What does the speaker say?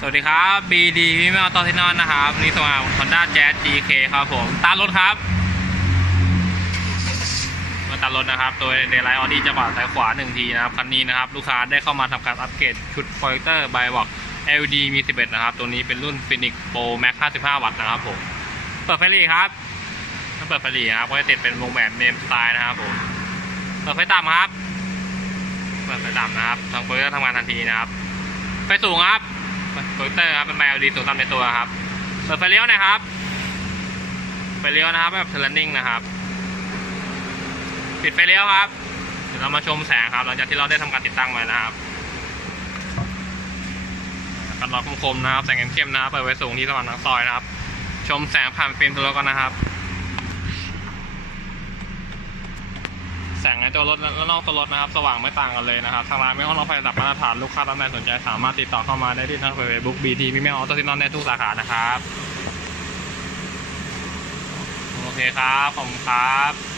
สวัสดีครับ BD พี่แมวตอที่นอนนะครับนี่สมาคอนด้าแจ๊ GK ครับผมตามรถครับมาตามรถนะครับ ตัวเดลไลออดี้จะปาดซ้ายขวาหนึ่งทีนะครับ คันนี้นะครับ ลูกค้าได้เข้ามาทำการอัปเกรดชุดโปรเจคเตอร์ไบบอก LED มี 11 นะครับ ตัวนี้เป็นรุ่น Phoenix Pro Max 55 วัตต์นะครับผม เปิดไฟหลีครับถ้าเปิดไฟหลีครับก็จะติดเป็นวงแบบเนมสไตล์นะครับผมเปิดไฟต่ำครับ เปิดไฟต่ำนะครับทางโปรเจคเตอร์ทำงานทันทีนะครับ ไฟสูงครับ โรเตอร์ครับเป็นไมล์ดีสูงตามในตัวครับเปิดไฟเลี้ยวน่อยครับไฟเลี้ยวนะครับแบบเทเลนนิ่งนะครับ ปิดไฟเลี้ยวครับเดี๋ยวเรามาชมแสงครับ หลังจากที่เราได้ทำการติดตั้งไว้นะครับกันล็อกคมๆนะครับแสงเข้มๆนะครับเปิดไว้สูงที่สว่างทั้งซอยนะครับ ชมแสงผ่านฟิล์มตัวรถกันนะครับ แสงในตัวรถและนอกตัวรถนะครับ สว่างไม่ต่างกันเลยนะครับทางร้านไม่ห้องรอไฟระดับมาตรฐานลูกค้าท่านใดสนใจสามารถติดต่อเข้ามาได้ที่ทางเฟซบุ๊กบีทีพี่แม่ออโต้ที่นอนได้ทุกสาขานะครับ โอเคครับ ขอบคุณครับ